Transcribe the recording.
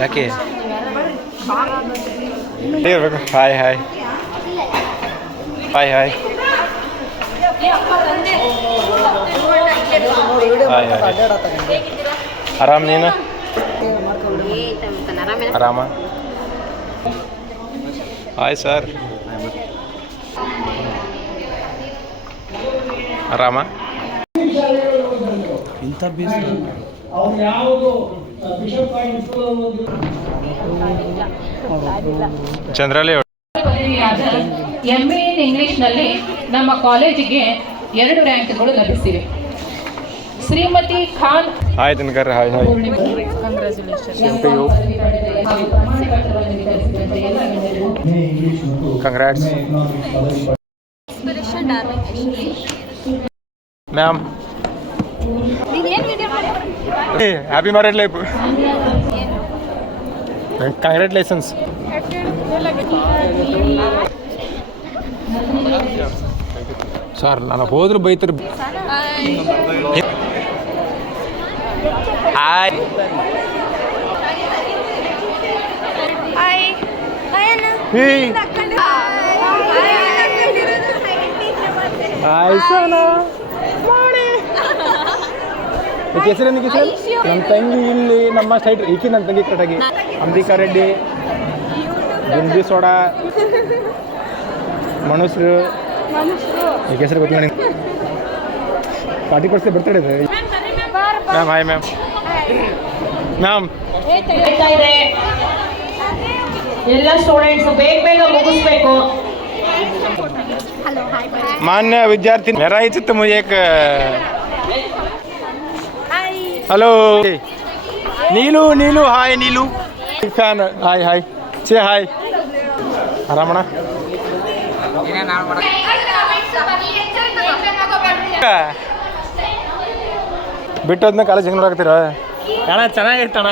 ಯಾಕೆ ಇರಬೇಕು. Hi hi hi hi hi hi. ಆರಾಮ್ ನೀನು? ಆರಾಮ. Hi sir. ಆರಾಮ. ಇಂಥ ಬೀಸ್ ಚಂದ್ರಲಿ MA ಇನ್ ಇಂಗ್ಲಿಷ್ನಲ್ಲಿ ನಮ್ಮ ಕಾಲೇಜಿಗೆ 2 ರ್ಯಾಂಕ್ಗಳು ಲಭಿಸಿವೆ. Shrimati Khan. Hi Dinakar. Hi hi. Congrats ma'am. Happy married life. Congratulations. Sir ನಾನು ಹೋದ್ರು ಬೈತಾರೆ. Hi hi Sona. ಹೆಸರೇನು? ನಮ್ಮ ತಂಗಿ ಇಲ್ಲಿ ನಮ್ಮ ಸೈಡ್ ಈಕಿ ನನ್ನ ತಂಗಿ ಕರೆಕ್ಟಾಗಿ ಅಂಬಿಕಾ ರೆಡ್ಡಿ, ಗುಂಡಿ ಸೋಡಾ, ಮನುಷ್ಯರು ಈಗ ಹೆಸರು ಗೊತ್ತಿಲ್ಲ ನಿಮ್ಗೆ. ಪಾರ್ಟಿ ಕೊಡಿಸಿ ಬರ್ತಡೇ ಇದೆ ಮ್ಯಾಮ್. Hi ma'am. ಮ್ಯಾಮ್ ಎಲ್ಲ ಸ್ಟೂಡೆಂಟ್ಸ್ ಬೇಗ ಬೇಗ ಮುಗಿಸ್ಬೇಕು. मान्य विद्यार्थी मेरा ही चित्त मुझे एक हेलो नीलू. नीलू हाय. नीलू फैन. हाय हाय से हाय. आरामಣ ಬಿಟ್ಟೋದ್ಮೇಲೆ ಕಾಲೇಜ್ ಹೆಂಗೆ ನೋಡಾಕತ್ತೀರ? ಅಣ್ಣ ಚೆನ್ನಾಗಿರ್ತಣ್ಣ.